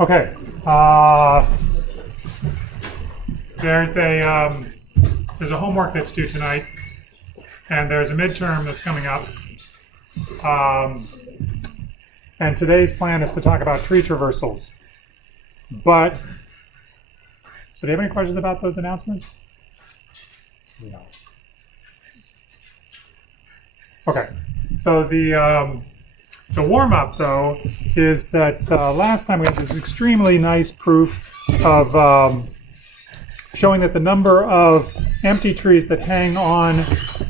Okay. There's a homework that's due tonight, and there's a midterm that's coming up. And today's plan is to talk about tree traversals. So do you have any questions about those announcements? No. Okay. So the warm-up, though, is that last time we had this extremely nice proof of showing that the number of empty trees that hang on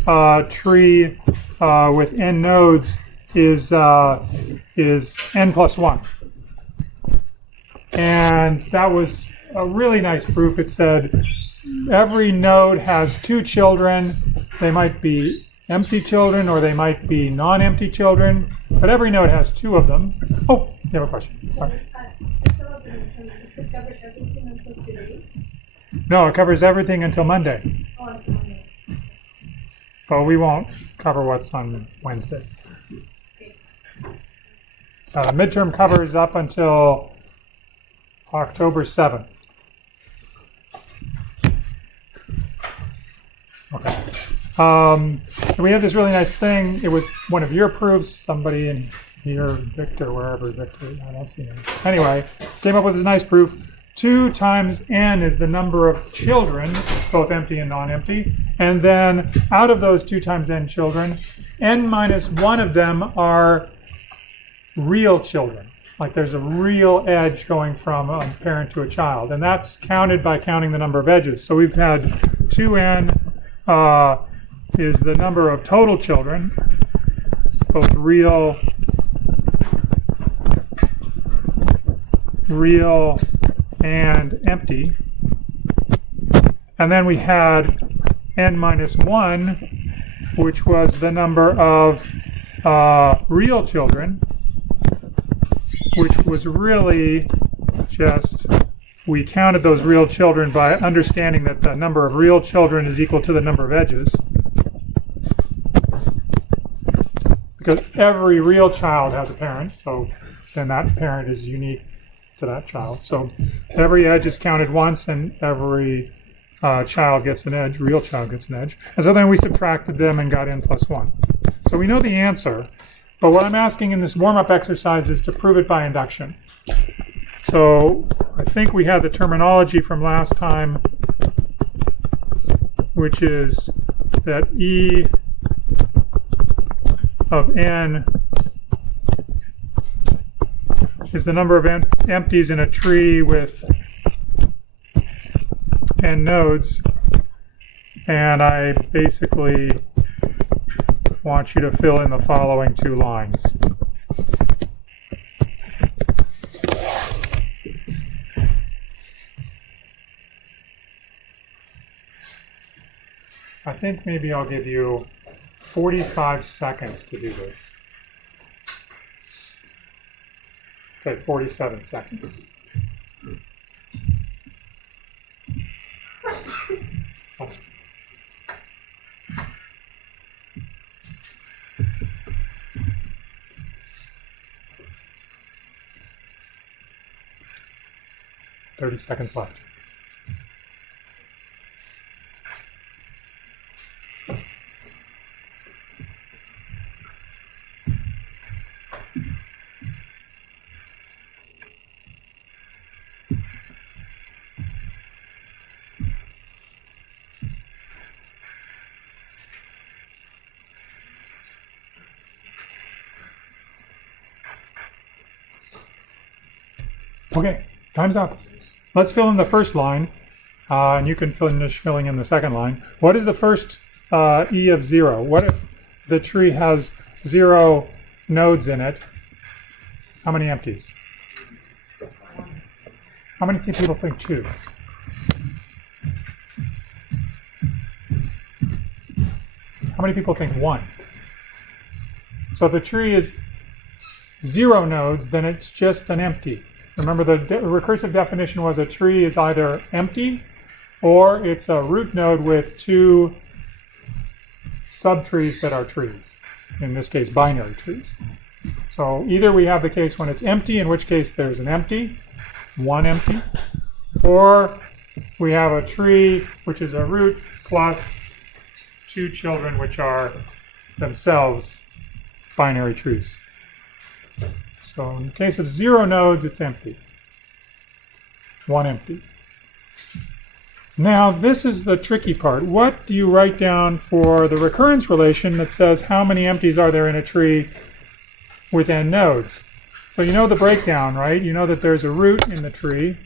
a tree with n nodes is n plus 1. And that was a really nice proof. It said every node has two children. They might be empty children or they might be non-empty children, but every node has two of them. Oh, you have a question. Sorry. No, it covers everything until Monday. But we won't cover what's on Wednesday. Midterm covers up until October 7th. Okay. We have this really nice thing. It was one of your proofs. Somebody in here, Victor, wherever Victor, I don't see him. Anyway, came up with this nice proof. 2 times n is the number of children, both empty and non-empty. And then out of those 2 times n children, n minus 1 of them are real children. Like there's a real edge going from a parent to a child. And that's counted by counting the number of edges. So we've had 2n is the number of total children, both real and empty. And then we had n minus 1, which was the number of real children, which was really just, we counted those real children by understanding that the number of real children is equal to the number of edges. Because every real child has a parent, so then that parent is unique to that child. So every edge is counted once, and every child gets an edge, real child gets an edge. And so then we subtracted them and got n plus 1. So we know the answer, but what I'm asking in this warm-up exercise is to prove it by induction. So I think we had the terminology from last time, which is that E of n is the number of empties in a tree with n nodes, and I basically want you to fill in the following 2 lines. I think maybe I'll give you 45 seconds to do this. Okay, 47 seconds. Thirty seconds left. Okay, time's up. Let's fill in the first line, and you can finish filling in the second line. What is the first E of 0? What if the tree has 0 nodes in it? How many empties? How many people think 2? How many people think 1? So if the tree is 0 nodes, then it's just an empty. Remember, the recursive definition was a tree is either empty or it's a root node with 2 subtrees that are trees. In this case, binary trees. So either we have the case when it's empty, in which case there's an empty, 1 empty, or we have a tree which is a root plus 2 children which are themselves binary trees. So in the case of 0 nodes, it's empty. 1 empty. Now this is the tricky part. What do you write down for the recurrence relation that says how many empties are there in a tree with n nodes? So you know the breakdown, right? You know that there's a root in the tree,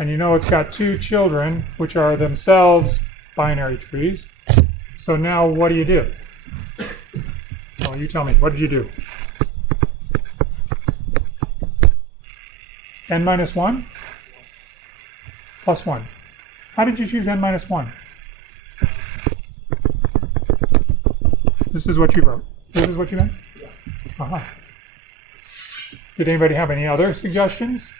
and you know it's got 2 children, which are themselves binary trees. So now what do you do? Well, you tell me. What did you do? n minus 1 plus 1. How did you choose n minus 1? This is what you wrote. This is what you meant? Yeah. Uh-huh. Did anybody have any other suggestions?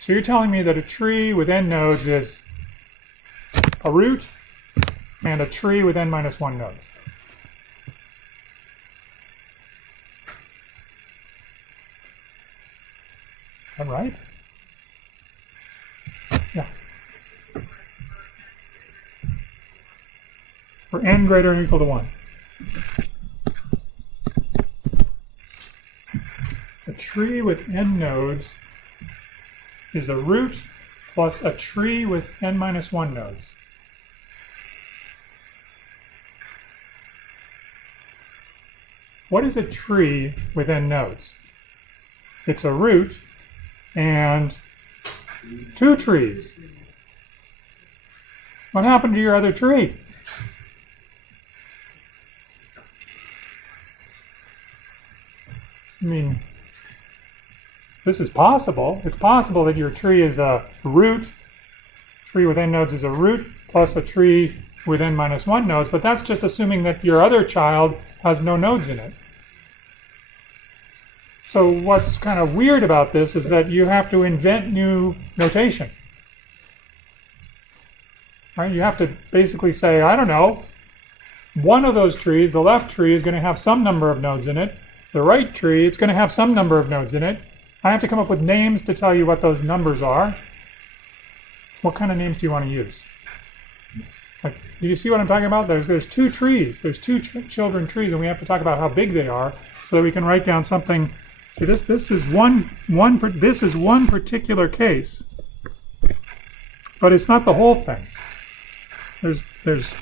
So you're telling me that a tree with n nodes is a root and a tree with n minus 1 nodes. Is that right? Yeah. For n greater than or equal to 1. A tree with n nodes is a root plus a tree with n minus 1 nodes. What is a tree with n nodes? It's a root and 2 trees. What happened to your other tree? I mean, this is possible. It's possible that your tree is a root, tree with n nodes is a root, plus a tree with n minus 1 nodes, but that's just assuming that your other child has no nodes in it. So what's kind of weird about this is that you have to invent new notation. Right? You have to basically say, I don't know, one of those trees, the left tree, is going to have some number of nodes in it. The right tree, it's going to have some number of nodes in it. I have to come up with names to tell you what those numbers are. What kind of names do you want to use? Like, do you see what I'm talking about? There's 2 trees. There's 2 children trees, and we have to talk about how big they are so that we can write down something. See, this is one particular case, but it's not the whole thing. There's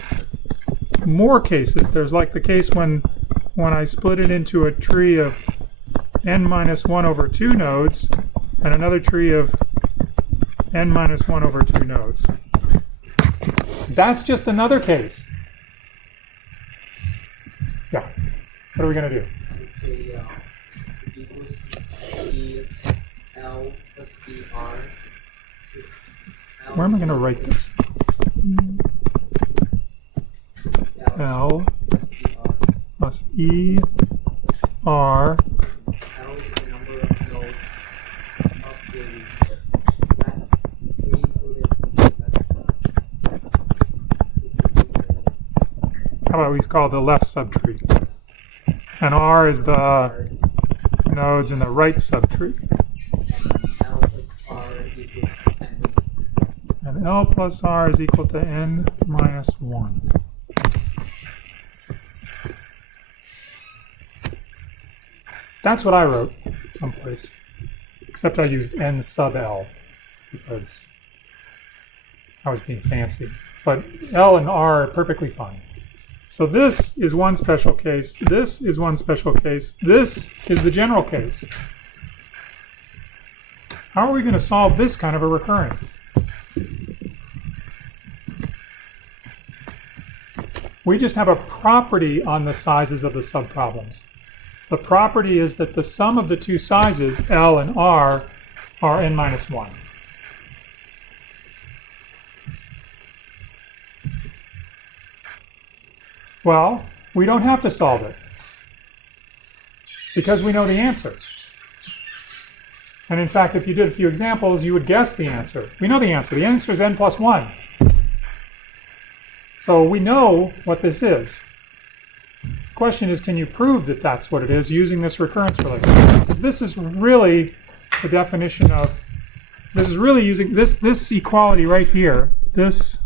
more cases. There's like the case when I split it into a tree of n minus 1 over 2 nodes and another tree of n minus 1 over 2 nodes. That's just another case. Yeah. What are we going to do? Where am I going to write this? L plus E R how about we call it the left subtree? And R is the nodes in the right subtree. And L plus R is equal to n minus 1. That's what I wrote someplace, except I used n sub L because I was being fancy. But L and R are perfectly fine. So this is one special case, this is one special case, this is the general case. How are we going to solve this kind of a recurrence? We just have a property on the sizes of the subproblems. The property is that the sum of the 2 sizes, L and R, are n minus 1. Well, we don't have to solve it because we know the answer. And in fact, if you did a few examples, you would guess the answer. We know the answer. The answer is n plus 1. So we know what this is. question is, can you prove that that's what it is using this recurrence relation? Because this is really the definition of, this is really using this equality right here, this,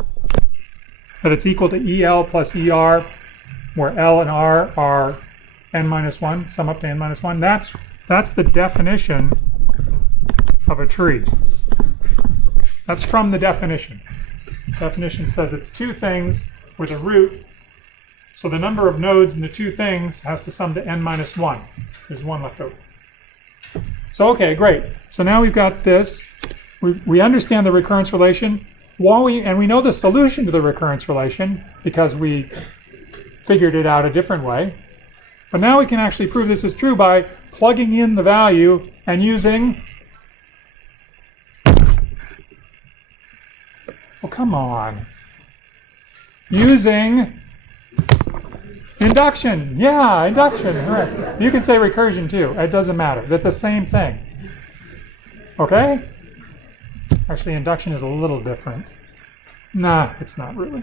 that it's equal to EL plus ER, where L and R are n minus 1, sum up to n minus 1. That's the definition of a tree. That's from the definition. The definition says it's two things with a root, so the number of nodes in the two things has to sum to n minus 1. There's one left over. So okay, great. So now we've got this. We understand the recurrence relation. And we know the solution to the recurrence relation because we figured it out a different way. But now we can actually prove this is true by plugging in the value and using, oh, come on, using induction. Yeah, induction. Right. You can say recursion too. It doesn't matter. That's the same thing. Okay? Actually, induction is a little different. Nah, it's not really.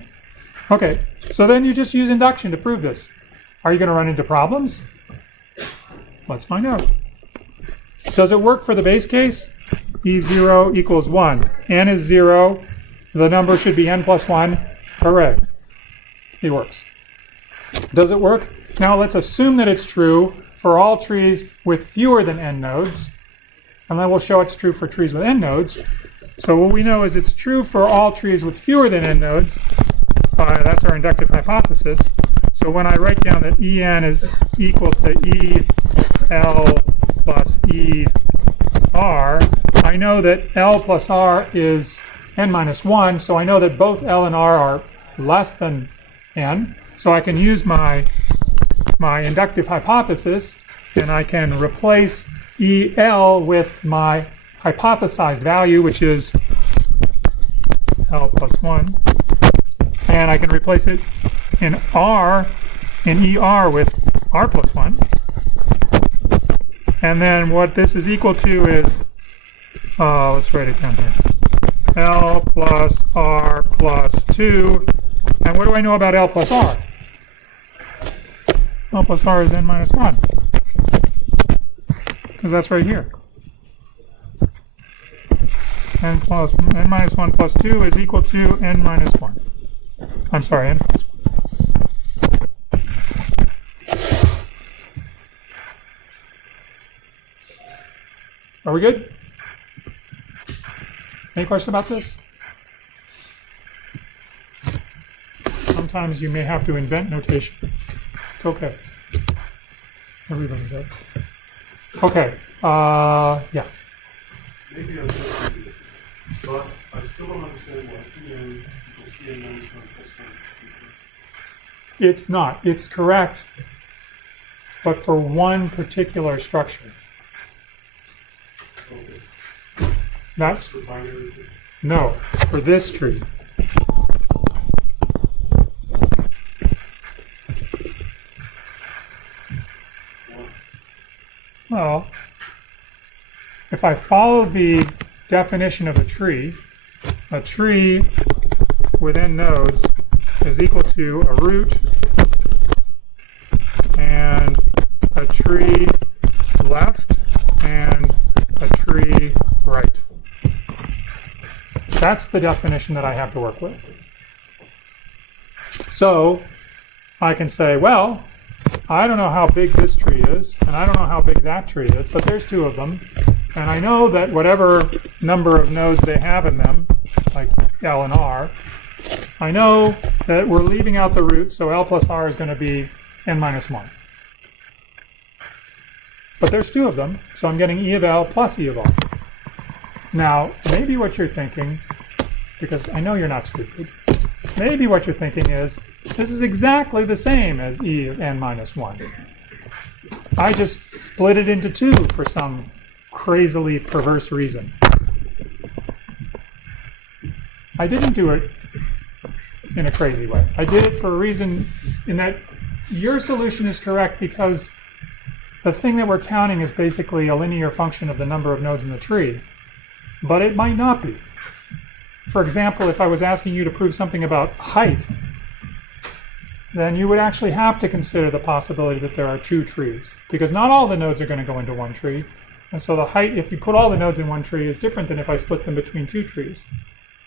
Okay, so then you just use induction to prove this. Are you going to run into problems? Let's find out. Does it work for the base case? E0 equals 1. N is 0. The number should be n plus 1. Hooray. It works. Does it work? Now let's assume that it's true for all trees with fewer than n nodes. And then we'll show it's true for trees with n nodes. So what we know is it's true for all trees with fewer than n nodes. That's our inductive hypothesis. So when I write down that En is equal to EL plus ER, I know that L plus R is n minus 1, so I know that both L and R are less than n. So I can use my inductive hypothesis, and I can replace EL with my hypothesized value, which is L plus 1. And I can replace it in ER with R plus 1. And then what this is equal to is, let's write it down here, L plus R plus 2. And what do I know about L plus R? L plus R is n minus 1. Because that's right here. N minus 1 plus 2 is equal to n minus 1. I'm sorry, n plus 1. Are we good? Any question about this? Sometimes you may have to invent notation. It's okay. Everybody does. Okay. Yeah. Maybe I'm just but I still don't understand why En equals En minus 1 plus 1. It's not. It's correct, but for one particular structure. Okay. That's For binary tree. no, for this tree. Well, if I follow the definition of a tree with n nodes is equal to a root and a tree left and a tree right. That's the definition that I have to work with. So I can say, well, I don't know how big this tree is, and I don't know how big that tree is, but there's two of them. And I know that whatever number of nodes they have in them, like L and R, I know that we're leaving out the root, so L plus R is going to be n minus 1. But there's two of them, so I'm getting E of L plus E of R. Now, maybe what you're thinking, because I know you're not stupid, maybe what you're thinking is, this is exactly the same as E of n minus 1. I just split it into two for some crazily perverse reason. I didn't do it in a crazy way. I did it for a reason in that your solution is correct because the thing that we're counting is basically a linear function of the number of nodes in the tree, but it might not be. For example, if I was asking you to prove something about height, then you would actually have to consider the possibility that there are two trees, because not all the nodes are going to go into one tree. And so the height, if you put all the nodes in one tree, is different than if I split them between two trees.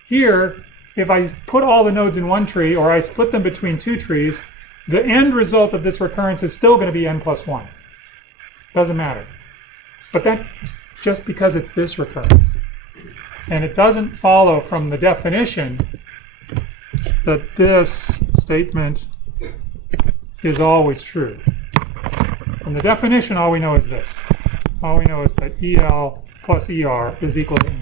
Here, if I put all the nodes in one tree, or I split them between two trees, the end result of this recurrence is still going to be n plus 1. Doesn't matter. But that's just because it's this recurrence. And it doesn't follow from the definition that this statement is always true. From the definition, all we know is this. All we know is that EL plus ER is equal to EN.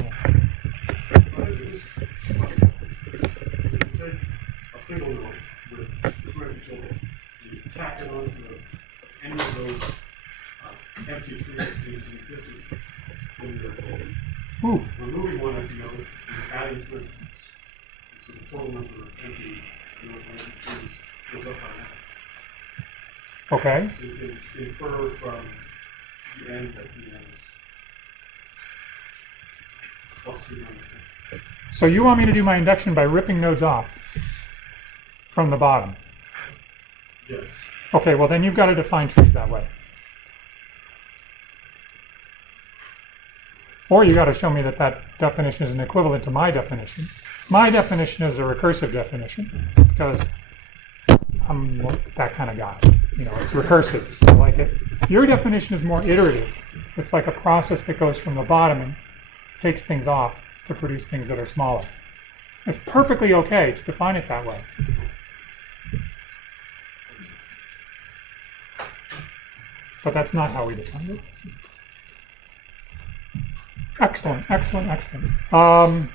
A single node with different children. You tack it onto any of those empty trees into existence in your code. Ooh. Removing one empty node and adding to it. So the total number of empty trees goes up by that. Okay. You can infer from the end that the end is plus 300. So you want me to do my induction by ripping nodes off from the bottom? Yes. Okay, well then you've got to define trees that way. Or you got to show me that that definition is an equivalent to my definition. My definition is a recursive definition because I'm that kind of guy. You know, it's recursive. I like it. Your definition is more iterative. It's like a process that goes from the bottom and takes things off to produce things that are smaller. It's perfectly okay to define it that way. But that's not how we define it. Excellent, excellent, excellent.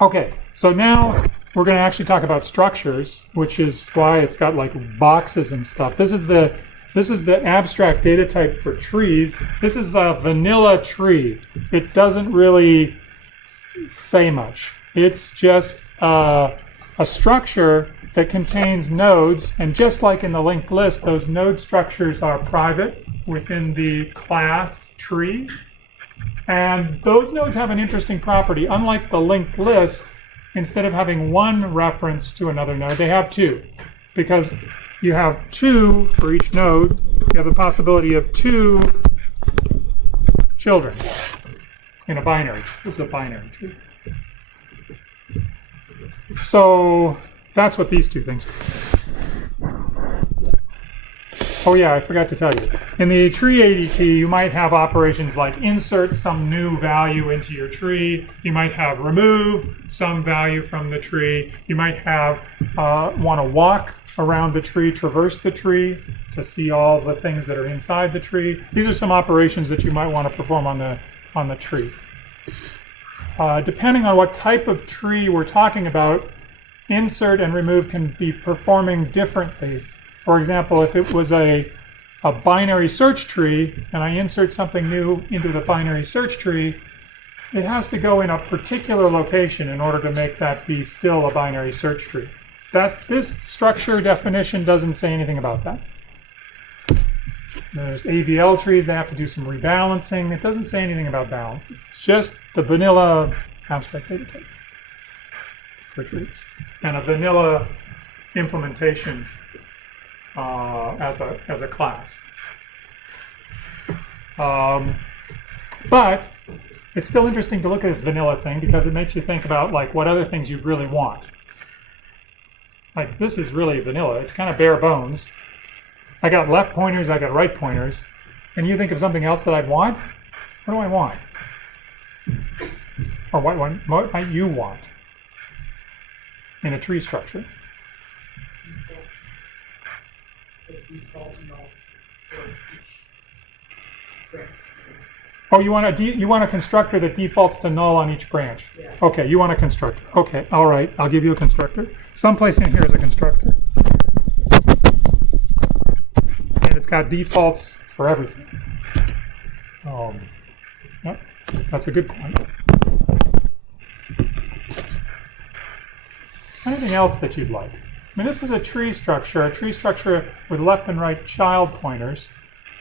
Okay, so now we're going to actually talk about structures, which is why it's got like boxes and stuff. This is the abstract data type for trees. This is a vanilla tree. It doesn't really say much. It's just a structure that contains nodes, and just like in the linked list, those node structures are private within the class tree. And those nodes have an interesting property. Unlike the linked list, instead of having one reference to another node, they have two. Because you have two for each node, you have the possibility of two children in a binary. This is a binary tree. So that's what these two things are. Oh yeah, I forgot to tell you. In the tree ADT, you might have operations like insert some new value into your tree. You might have remove some value from the tree. You might have want to walk around the tree, traverse the tree to see all the things that are inside the tree. These are some operations that you might want to perform on the tree. Depending on what type of tree we're talking about, insert and remove can be performing differently. For example, if it was a binary search tree and I insert something new into the binary search tree, it has to go in a particular location in order to make that be still a binary search tree. This structure definition doesn't say anything about that. There's AVL trees, they have to do some rebalancing. It doesn't say anything about balance. It's just the vanilla abstract data type for trees and a vanilla implementation as a class. But it's still interesting to look at this vanilla thing because it makes you think about like what other things you really want. Like this is really vanilla. It's kind of bare bones. I got left pointers, I got right pointers. And you think of something else that I'd want? What do I want? Or what might you want in a tree structure? Oh, you want a constructor that defaults to null on each branch. Yeah. Okay, you want a constructor. Okay, all right, I'll give you a constructor. Someplace in here is a constructor. And it's got defaults for everything. Yep, that's a good point. Anything else that you'd like? I mean, this is a tree structure with left and right child pointers,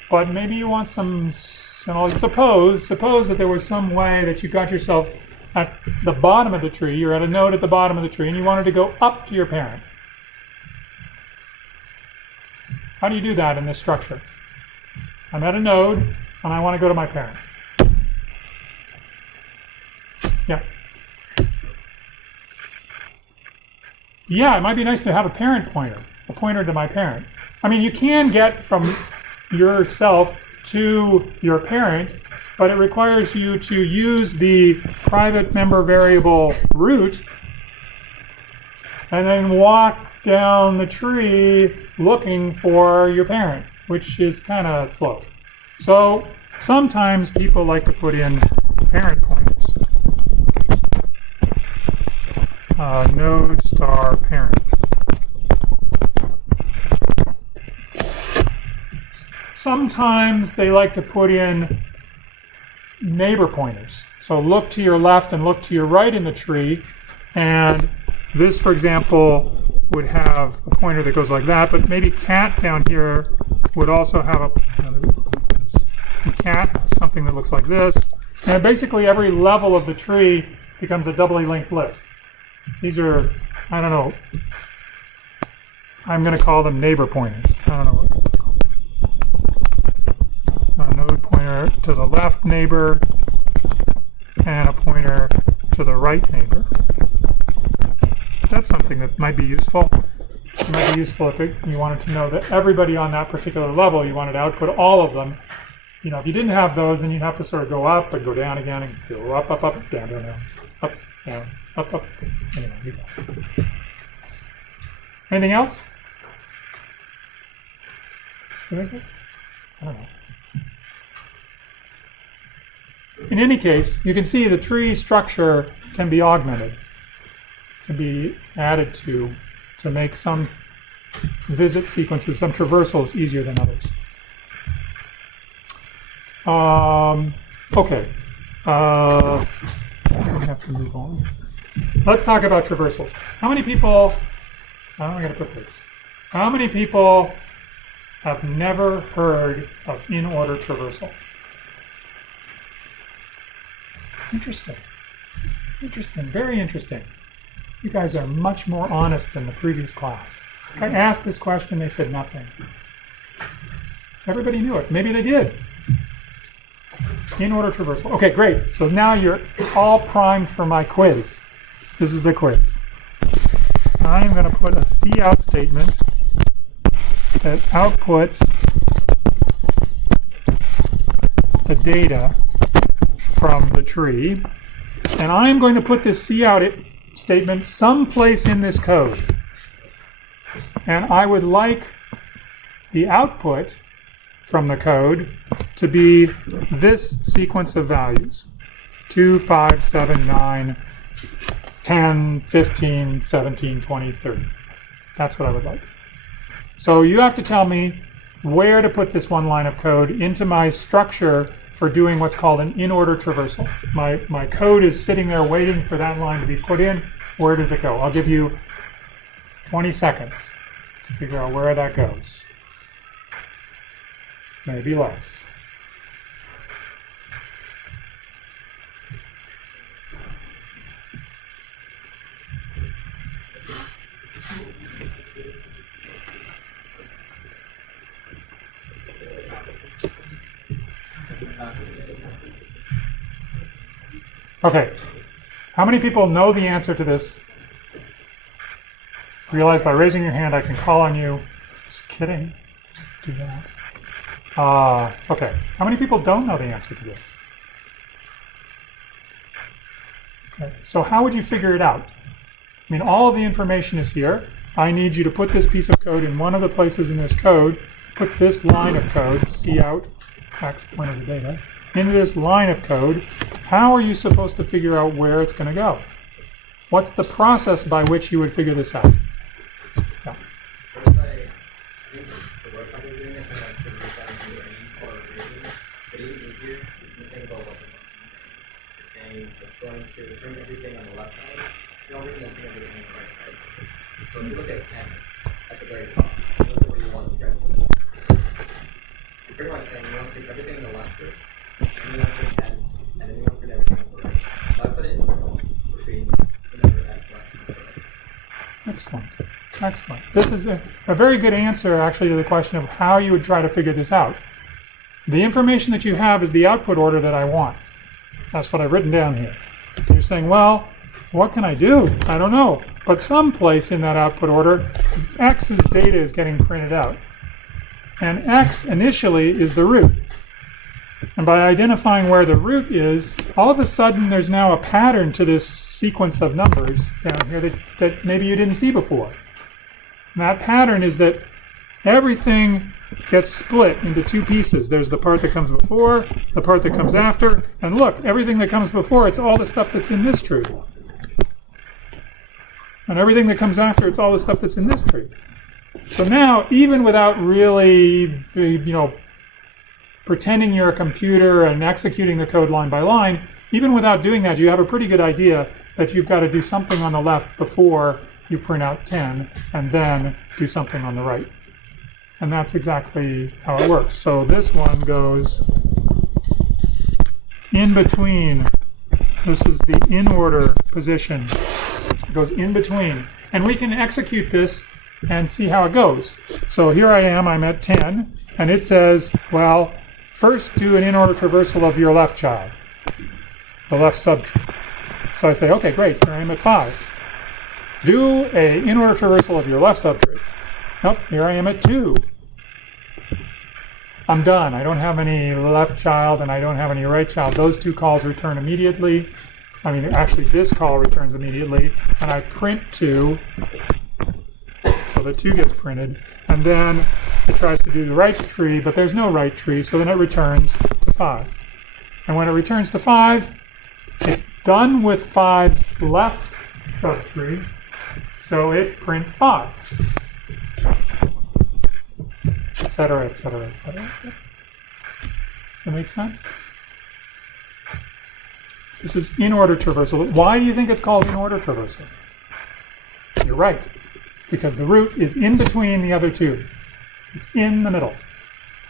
but maybe you want some, suppose that there was some way that you got yourself at the bottom of the tree, you're at a node at the bottom of the tree, and you wanted to go up to your parent. How do you do that in this structure? I'm at a node, and I want to go to my parent. Yeah. Yeah, it might be nice to have a parent pointer, a pointer to my parent. I mean, you can get from yourself to your parent, but it requires you to use the private member variable root and then walk down the tree looking for your parent, which is kind of slow. So sometimes people like to put in parent pointers. Node star parent. Sometimes they like to put in neighbor pointers. So look to your left and look to your right in the tree, and this, for example, would have a pointer that goes like that, but maybe cat down here would also have a cat has something that looks like this. And basically every level of the tree becomes a doubly linked list. These are, I don't know, I'm going to call them neighbor pointers. I don't know what they're called. A node pointer to the left neighbor and a pointer to the right neighbor. That's something that might be useful. It might be useful if you wanted to know that everybody on that particular level, you wanted to output all of them. You know, if you didn't have those, then you'd have to sort of go up and go down again and go up, up, up, down, down, down, up, down, up, up. Anyway, you go. Anything else? You think so? I don't know. In any case, you can see the tree structure can be augmented, can be added to make some visit sequences, some traversals easier than others. Okay. We have to move on. Let's talk about traversals. How many people, how am I going to put this? How many people have never heard of in-order traversal? Interesting. Interesting. Very interesting. You guys are much more honest than the previous class. I asked this question, they said nothing. Everybody knew it. Maybe they did. In-order traversal. Okay, great. So now you're all primed for my quiz. This is the quiz. I'm going to put a cout statement that outputs the data from the tree. And I'm going to put this cout statement someplace in this code. And I would like the output from the code to be this sequence of values. 2, 5, 7, 9, 10, 15, 17, 20, 30. That's what I would like. So you have to tell me where to put this one line of code into my structure for doing what's called an in-order traversal. My code is sitting there waiting for that line to be put in. Where does it go? I'll give you 20 seconds to figure out where that goes. Maybe less. Okay, how many people know the answer to this? Realize by raising your hand I can call on you. Just kidding. Do that. Okay, how many people don't know the answer to this? Okay, so how would you figure it out? I mean, all of the information is here. I need you to put this piece of code in one of the places in this code, put this line of code, cout, x point of the data, into this line of code. How are you supposed to figure out where it's going to go? What's the process by which you would figure this out? Yeah. So if you look at 10 at the very top, you look at where you want to get. You're pretty much saying you want to pick everything in the left first, and you want to pick 10, and then you want to put everything on the right. So I put it in the middle between the number x left and the right. Excellent. Excellent. This is a very good answer, actually, to the question of how you would try to figure this out. The information that you have is the output order that I want. That's what I've written down here. You're saying, well, what can I do? I don't know. But someplace in that output order, X's data is getting printed out. And X initially is the root. And by identifying where the root is, all of a sudden there's now a pattern to this sequence of numbers down here that maybe you didn't see before. And that pattern is that everything gets split into two pieces. There's the part that comes before, the part that comes after, and look, everything that comes before, it's all the stuff that's in this tree. And everything that comes after, it's all the stuff that's in this tree. So now, even without really, pretending you're a computer and executing the code line by line, even without doing that, you have a pretty good idea that you've got to do something on the left before you print out 10, and then do something on the right. And that's exactly how it works. So this one goes in between. This is the in order position. It goes in between. And we can execute this and see how it goes. So here I am, I'm at 10, and it says, well, first do an in order traversal of your left child, the left subtree. So I say, okay, great, here I am at 5. Do a in order traversal of your left subtree. Nope, here I am at 2. I'm done. I don't have any left child and I don't have any right child. Those two calls return immediately. I mean, actually this call returns immediately. And I print 2. So the 2 gets printed. And then it tries to do the right tree, but there's no right tree, so then it returns to 5. And when it returns to 5, it's done with 5's left subtree, so it prints 5. Etc., etc., etc., etc. Does that make sense? This is in-order traversal. Why do you think it's called in-order traversal? You're right, because the root is in between the other two. It's in the middle.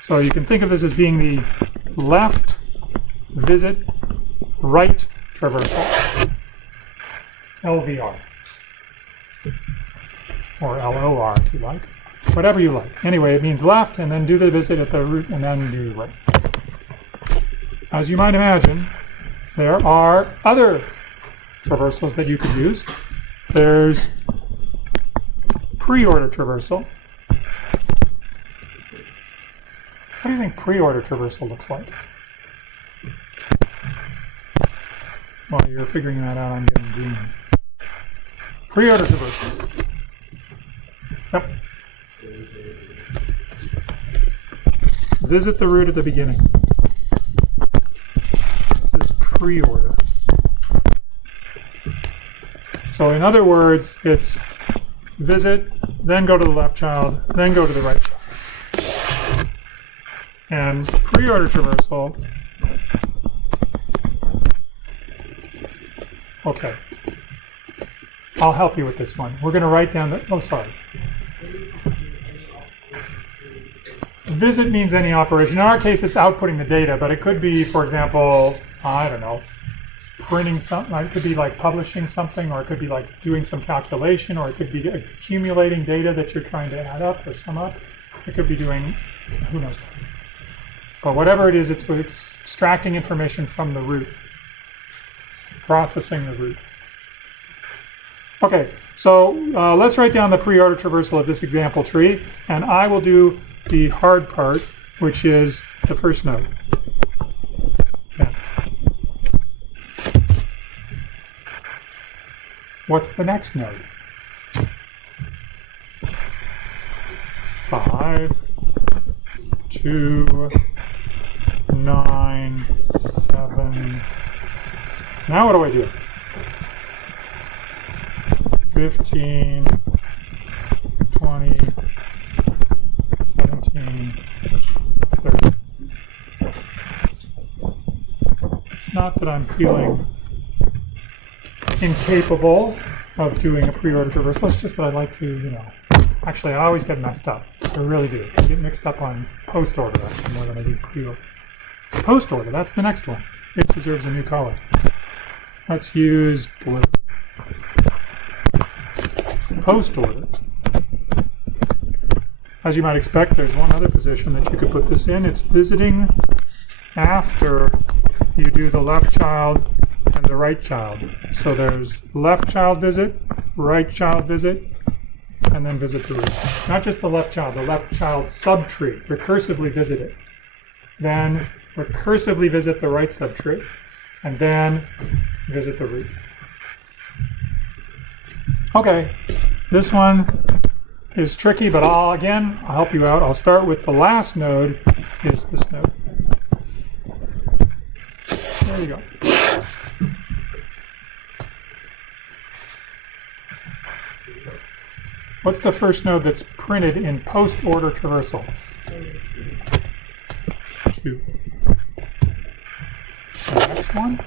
So you can think of this as being the left visit right traversal. LVR. Or LOR if you like. Whatever you like. Anyway, it means left, and then do the visit at the root, and then do right. As you might imagine, there are other traversals that you could use. There's pre-order traversal. What do you think pre-order traversal looks like? While you're figuring that out, I'm getting green. Pre-order traversal. Yep. Visit the root at the beginning. This is pre-order. So in other words, it's visit, then go to the left child, then go to the right child. And pre-order traversal, okay. I'll help you with this one. We're going to write down the, oh, sorry. Visit means any operation. In our case, it's outputting the data, but it could be, for example, I don't know, printing something. It could be like publishing something, or it could be like doing some calculation, or it could be accumulating data that you're trying to add up or sum up. It could be doing, who knows. But whatever it is, it's extracting information from the root, processing the root. Okay, so let's write down the pre-order traversal of this example tree, and I will do the hard part, which is the first node. Okay. What's the next node? 5, 2, 9, 7. Now what do I do? 15, 20, 17, 30. It's not that I'm feeling incapable of doing a pre-order traversal. It's just that I like to, actually I always get messed up. I really do. I get mixed up on post-order actually more than I do pre-order. Post-order, that's the next one. It deserves a new color. Let's use blue. Post-order. as you might expect, there's one other position that you could put this in. It's visiting after you do the left child and the right child. So there's left child visit, right child visit, and then visit the root. Not just the left child subtree, recursively visit it. Then recursively visit the right subtree, and then visit the root. Okay, this one is tricky, but I'll help you out. I'll start with the last node, is this node. There you go. What's the first node that's printed in post-order traversal? 2. The next one?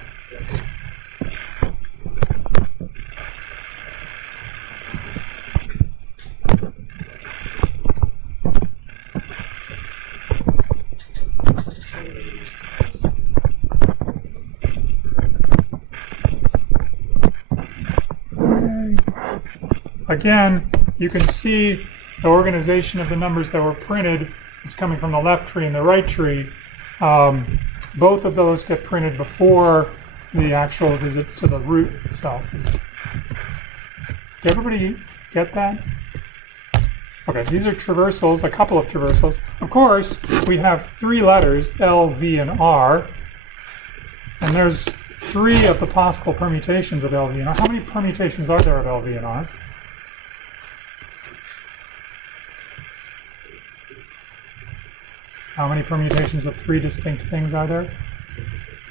Again, you can see the organization of the numbers that were printed is coming from the left tree and the right tree. Both of those get printed before the actual visit to the root itself. Did everybody get that? Okay, these are traversals, a couple of traversals. Of course, we have 3 letters, L, V, and R. And there's 3 of the possible permutations of L, V, and R. How many permutations are there of L, V, and R? How many permutations of 3 distinct things are there?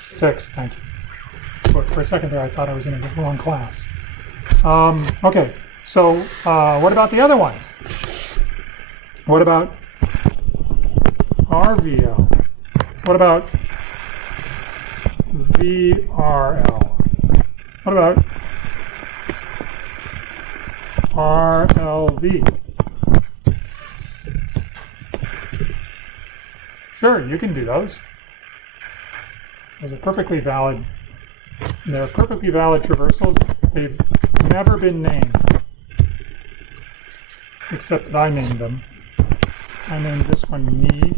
6, thank you. For a second there, I thought I was in the wrong class. Okay, so what about the other ones? What about RVL? What about VRL? What about RLV? Sure, you can do those. Those are perfectly valid. They're perfectly valid traversals. They've never been named, except that I named them. I named this one Knee,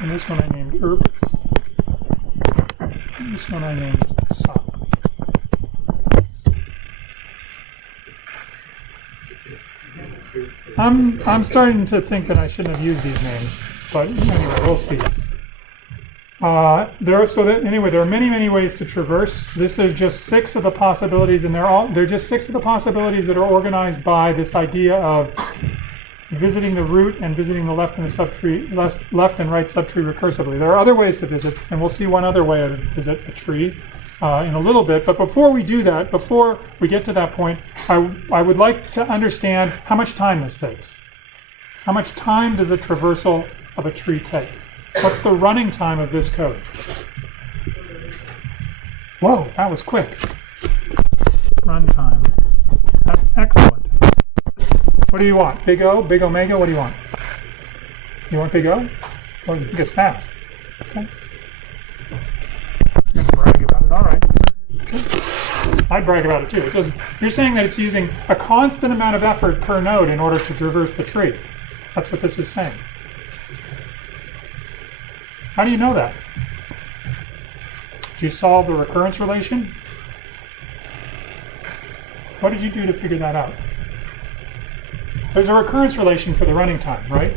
and this one I named Erp, and this one I named Sock. I'm starting to think that I shouldn't have used these names. But anyway, we'll see. There are many ways to traverse. This is just 6 of the possibilities, and they're just 6 of the possibilities that are organized by this idea of visiting the root and visiting the left and the subtree, left and right subtree recursively. There are other ways to visit, and we'll see one other way to visit a tree in a little bit. But before we do that, before we get to that point, I would like to understand how much time this takes. How much time does a traversal of a tree take? What's the running time of this code? Whoa, that was quick. Run time. That's excellent. What do you want? Big O? Big Omega? What do you want? You want Big O? Well, you think it's fast. Okay. I'm going to brag about it. All right. Okay. I'd brag about it too. You're saying that it's using a constant amount of effort per node in order to traverse the tree. That's what this is saying. How do you know that? Did you solve the recurrence relation? What did you do to figure that out? There's a recurrence relation for the running time, right?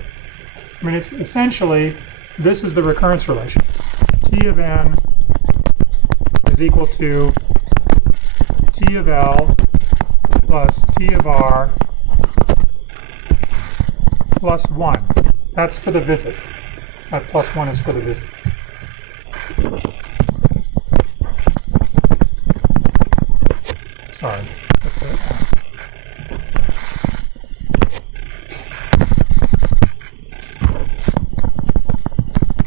I mean, it's essentially, this is the recurrence relation. T of n is equal to T of L plus T of R plus 1. That's for the visit. That plus 1 is for the visit. Sorry, that's an S.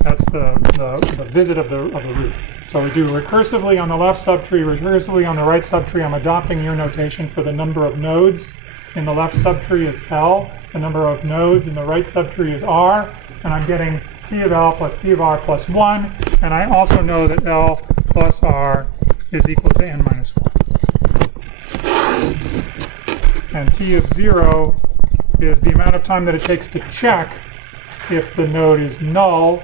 That's the visit of the root. So we do recursively on the left subtree, recursively on the right subtree. I'm adopting your notation for the number of nodes in the left subtree is L. The number of nodes in the right subtree is R. And I'm getting T of L plus T of R plus 1. And I also know that L plus R is equal to n minus 1. And T of 0 is the amount of time that it takes to check if the node is null,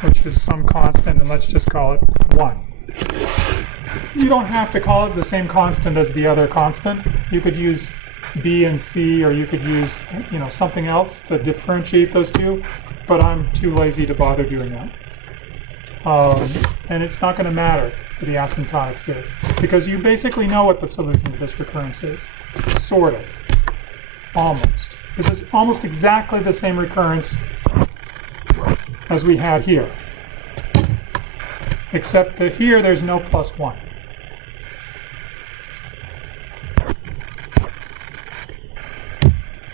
which is some constant, and let's just call it 1. You don't have to call it the same constant as the other constant. You could use B and C, or you could use something else to differentiate those two, but I'm too lazy to bother doing that. And it's not going to matter for the asymptotics here, because you basically know what the solution to this recurrence is. Sort of. Almost. This is almost exactly the same recurrence as we had here, except that here there's no plus 1.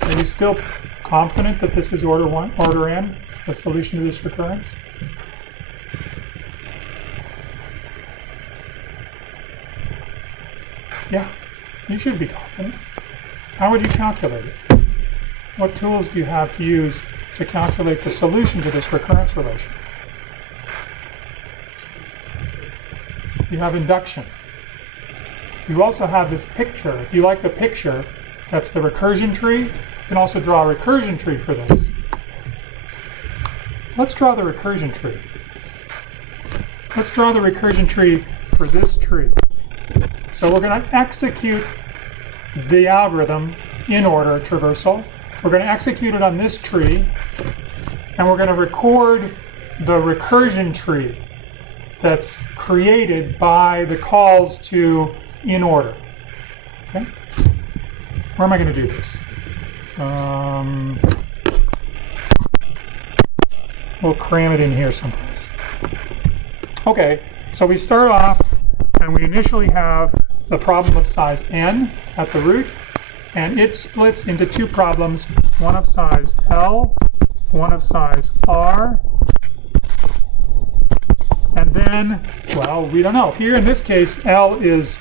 Are you still confident that this is order n, the solution to this recurrence? Yeah, you should be confident. How would you calculate it? What tools do you have to use to calculate the solution to this recurrence relation? You have induction. You also have this picture. If you like the picture, that's the recursion tree. You can also draw a recursion tree for this. Let's draw the recursion tree. Let's draw the recursion tree for this tree. So we're going to execute the algorithm in order traversal. We're going to execute it on this tree, and we're going to record the recursion tree that's created by the calls to in order. Okay? Where am I going to do this? We'll cram it in here someplace. Okay, so we start off, and we initially have the problem of size n at the root, and it splits into two problems, one of size L, one of size R, and then, well, we don't know. Here in this case, L is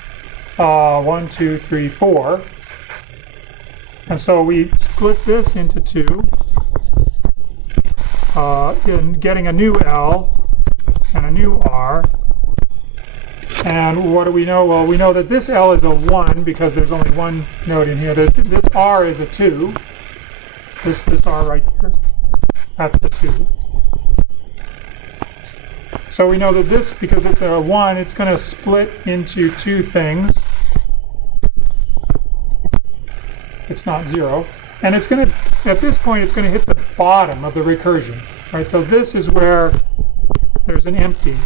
1, 2, 3, 4, and so we split this into two, in getting a new L and a new R. And what do we know? Well, we know that this L is a 1 because there's only one node in here. This R is a 2. This R right here, that's the 2. So we know that this, because it's a 1, it's going to split into two things. It's not 0. And it's going to, at this point, it's going to hit the bottom of the recursion. Right? So this is where there's an empty.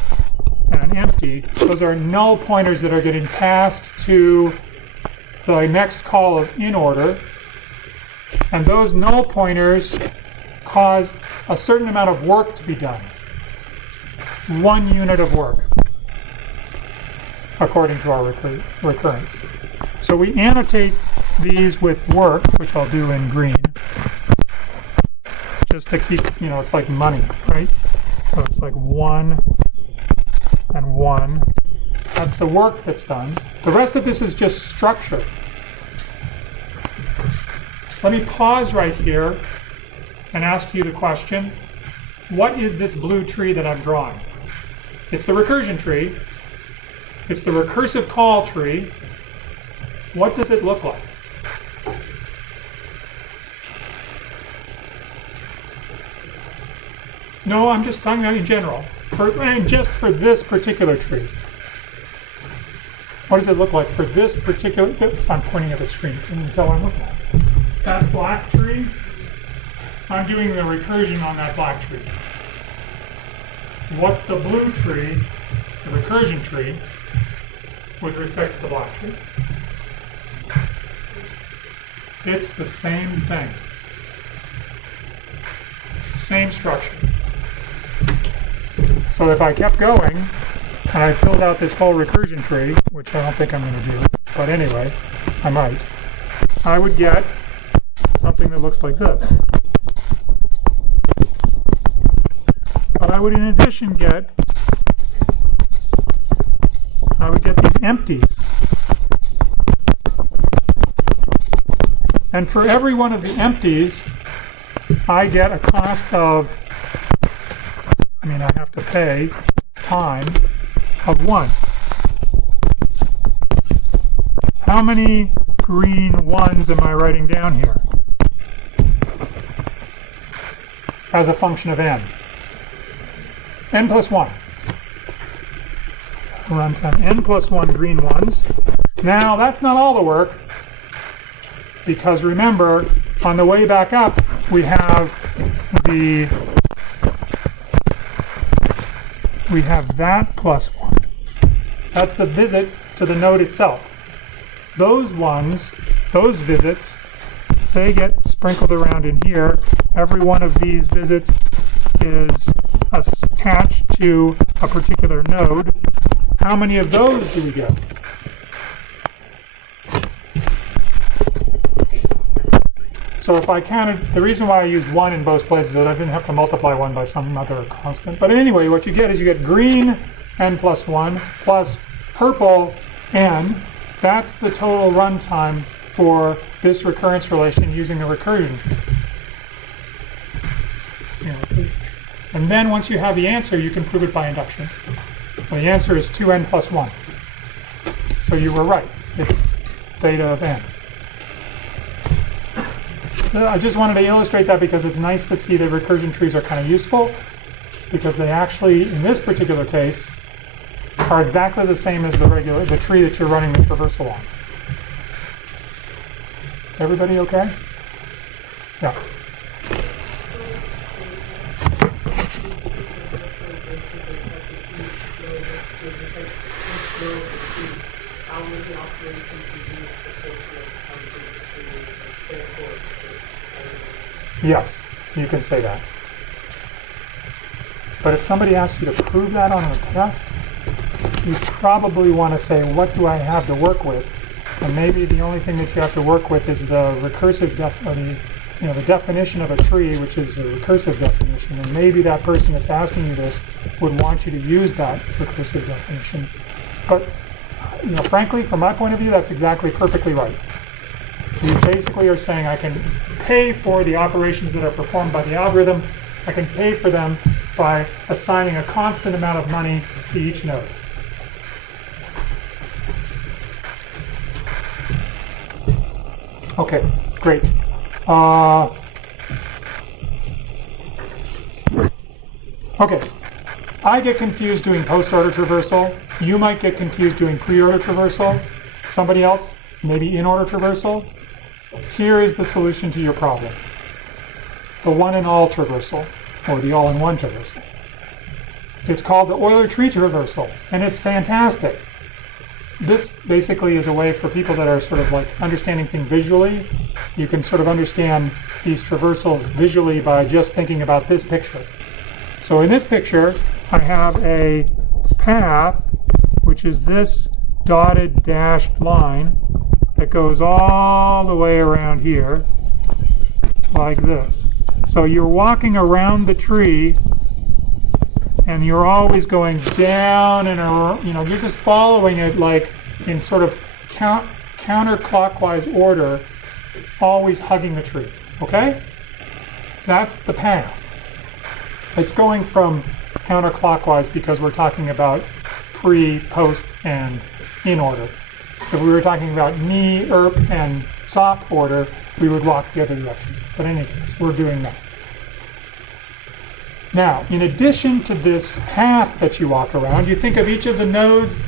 And an empty, those are null pointers that are getting passed to the next call of in order. And those null pointers cause a certain amount of work to be done. 1 unit of work, according to our recurrence. So we annotate these with work, which I'll do in green, just to keep, it's like money, right? So it's like 1 and 1. That's the work that's done. The rest of this is just structure. Let me pause right here and ask you the question, what is this blue tree that I'm drawing? It's the recursion tree. It's the recursive call tree. What does it look like? No, I'm just talking about in general. Just for this particular tree. What does it look like for this particular... Oops, I'm pointing at the screen. Can you tell what I'm looking at? That black tree, I'm doing the recursion on that black tree. What's the blue tree, the recursion tree, with respect to the black tree? It's the same thing. Same structure. So if I kept going, and I filled out this whole recursion tree, which I don't think I'm going to do, but anyway, I might, I would get something that looks like this. But I would in addition get, these empties. And for every one of the empties, I get a cost of, I have to pay time of 1. How many green 1s am I writing down here? as a function of n. N plus 1. Runtime n plus 1 green ones. Now, that's not all the work, because remember, on the way back up, we have that plus 1. That's the visit to the node itself. Those ones, those visits, they get sprinkled around in here. Every one of these visits is attached to a particular node. How many of those do we get? So if I counted, the reason why I used 1 in both places is that I didn't have to multiply 1 by some other constant. But anyway, what you get is you get green n plus 1 plus purple n. That's the total runtime for this recurrence relation using a recursion tree. And then once you have the answer, you can prove it by induction. Well, the answer is 2n plus 1. So you were right. It's theta of n. I just wanted to illustrate that because it's nice to see that recursion trees are kind of useful, because they actually, in this particular case, are exactly the same as the tree that you're running the traversal on. Everybody okay? Yeah. Yes, you can say that. But if somebody asks you to prove that on a test, you probably want to say, what do I have to work with? And maybe the only thing that you have to work with is the recursive the definition of a tree, which is a recursive definition. And maybe that person that's asking you this would want you to use that recursive definition. But frankly, from my point of view, that's exactly perfectly right. You basically are saying I can pay for the operations that are performed by the algorithm. I can pay for them by assigning a constant amount of money to each node. Okay, great. Okay, I get confused doing post-order traversal. You might get confused doing pre-order traversal. Somebody else, maybe in-order traversal. Here is the solution to your problem. The one-and-all traversal, or the all-in-one traversal. It's called the Euler Tree traversal, and it's fantastic. This basically is a way for people that are sort of like understanding things visually. You can sort of understand these traversals visually by just thinking about this picture. So in this picture, I have a path, which is this dotted dashed line that goes all the way around here, like this. So you're walking around the tree, and you're always going down and around, you're just following it like in sort of counterclockwise order, always hugging the tree, okay? That's the path. It's going from counterclockwise because we're talking about pre, post, and in order. If we were talking about knee, erp, and sop order, we would walk the other direction. But in any case, we're doing that. Now, in addition to this path that you walk around, you think of each of the nodes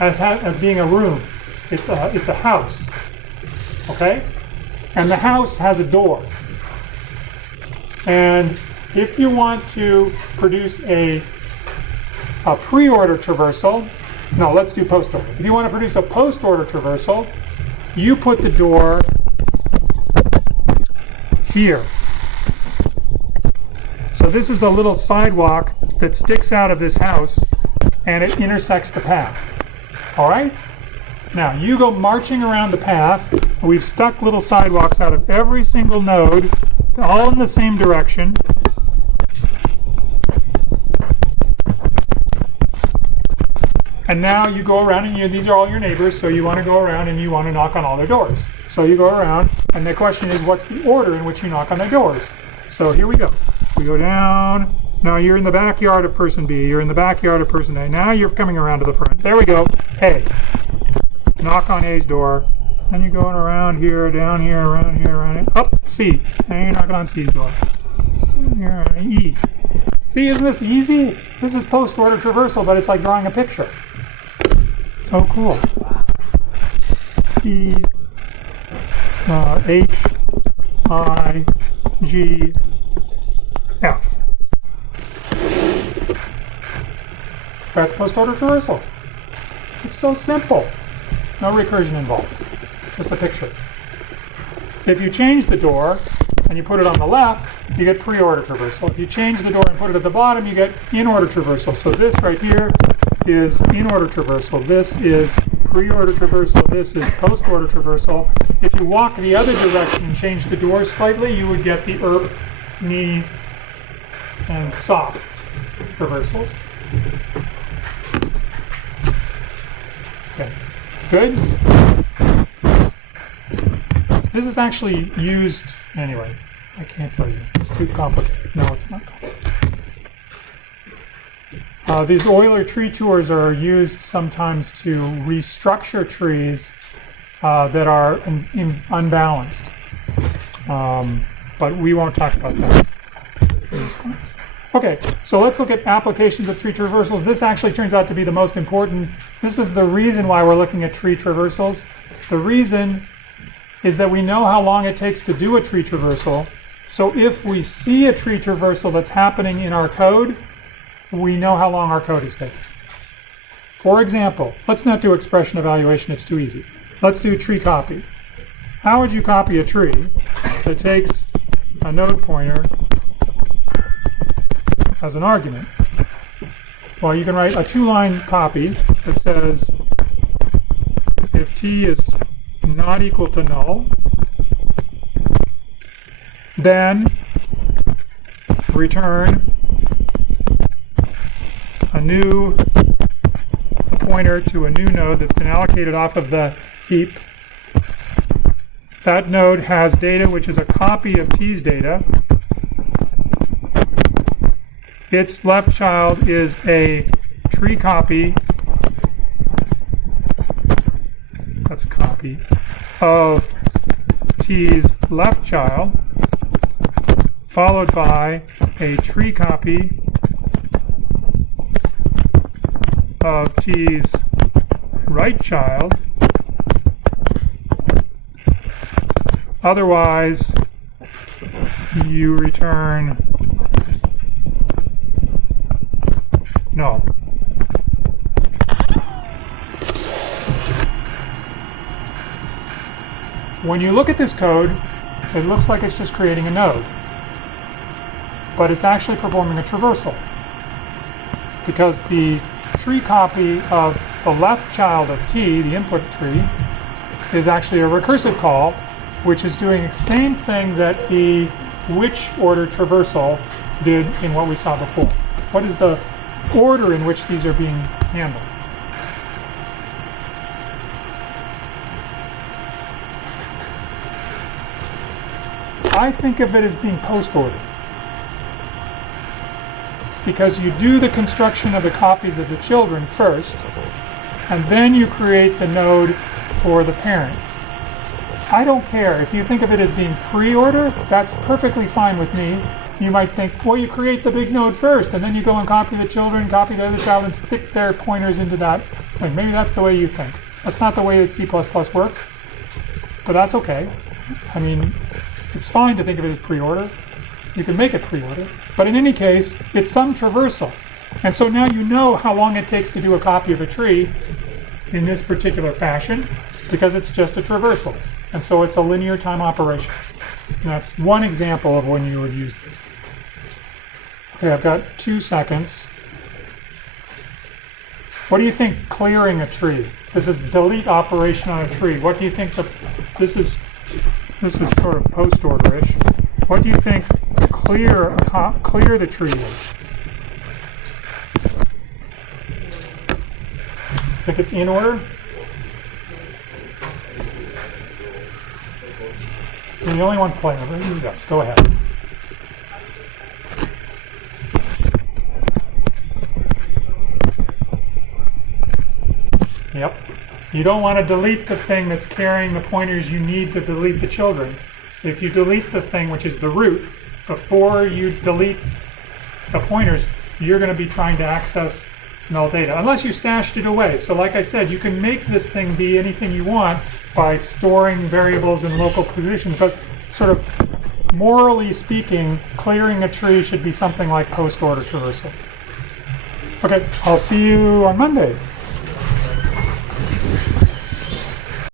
as being a room. It's a house, okay? And the house has a door. And if you want to produce a pre-order traversal, no, let's do post-order. If you want to produce a post-order traversal, you put the door here. So this is a little sidewalk that sticks out of this house, and it intersects the path. All right? Now, you go marching around the path. We've stuck little sidewalks out of every single node, all in the same direction. And now you go around, and these are all your neighbors, so you want to go around and you want to knock on all their doors. So you go around, and the question is, what's the order in which you knock on their doors? So here we go. We go down. Now you're in the backyard of person B. You're in the backyard of person A. Now you're coming around to the front. There we go. A. Knock on A's door. Then you're going around here, down here, around here, around here. Up, C. Now you're knocking on C's door. E. See, isn't this easy? This is post-order traversal, but it's like drawing a picture. So cool. E, H, I, G, F. That's post-order traversal. It's so simple. No recursion involved. Just a picture. If you change the door and you put it on the left, you get pre-order traversal. If you change the door and put it at the bottom, you get in-order traversal. So this right here is in-order traversal. This is pre-order traversal. This is post-order traversal. If you walk the other direction and change the doors slightly, you would get the ERP, knee, and soft traversals. Okay, good. This is actually used, anyway, I can't tell you. It's too complicated. No, it's not complicated. These Euler Tree tours are used sometimes to restructure trees that are unbalanced. But we won't talk about that in this class. Okay, so let's look at applications of tree traversals. This actually turns out to be the most important. This is the reason why we're looking at tree traversals. The reason is that we know how long it takes to do a tree traversal. So if we see a tree traversal that's happening in our code, we know how long our code is taking. For example, let's not do expression evaluation, it's too easy. Let's do tree copy. How would you copy a tree that takes a node pointer as an argument? Well, you can write a two-line copy that says if t is not equal to null, then return a new pointer to a new node that's been allocated off of the heap. That node has data which is a copy of t's data. Its left child is a tree copy, that's a copy, of t's left child, followed by a tree copy of t's right child. Otherwise, you return null. When you look at this code, it looks like it's just creating a node, but it's actually performing a traversal because the tree copy of the left child of t, the input tree, is actually a recursive call, which is doing the same thing that the which order traversal did in what we saw before. What is the order in which these are being handled? I think of it as being post-order, because you do the construction of the copies of the children first, and then you create the node for the parent. I don't care. If you think of it as being pre-order, that's perfectly fine with me. You might think, well, you create the big node first, and then you go and copy the children, copy the other child, and stick their pointers into that. Wait, maybe that's the way you think. That's not the way that C++ works, but that's okay. I mean, it's fine to think of it as pre-order. You can make it pre-order. But in any case, it's some traversal. And so now you know how long it takes to do a copy of a tree in this particular fashion, because it's just a traversal. And so it's a linear time operation. And that's one example of when you would use these things. Okay, I've got 2 seconds. What do you think clearing a tree? This is delete operation on a tree. What do you think this is sort of post-order-ish. What do you think clear the tree is? Think it's in order? You're the only one playing. Yes, go ahead. Yep. You don't want to delete the thing that's carrying the pointers you need to delete the children. If you delete the thing which is the root, before you delete the pointers, you're going to be trying to access null data, unless you stashed it away. So like I said, you can make this thing be anything you want by storing variables in local positions, but sort of morally speaking, clearing a tree should be something like post-order traversal. Okay, I'll see you on Monday.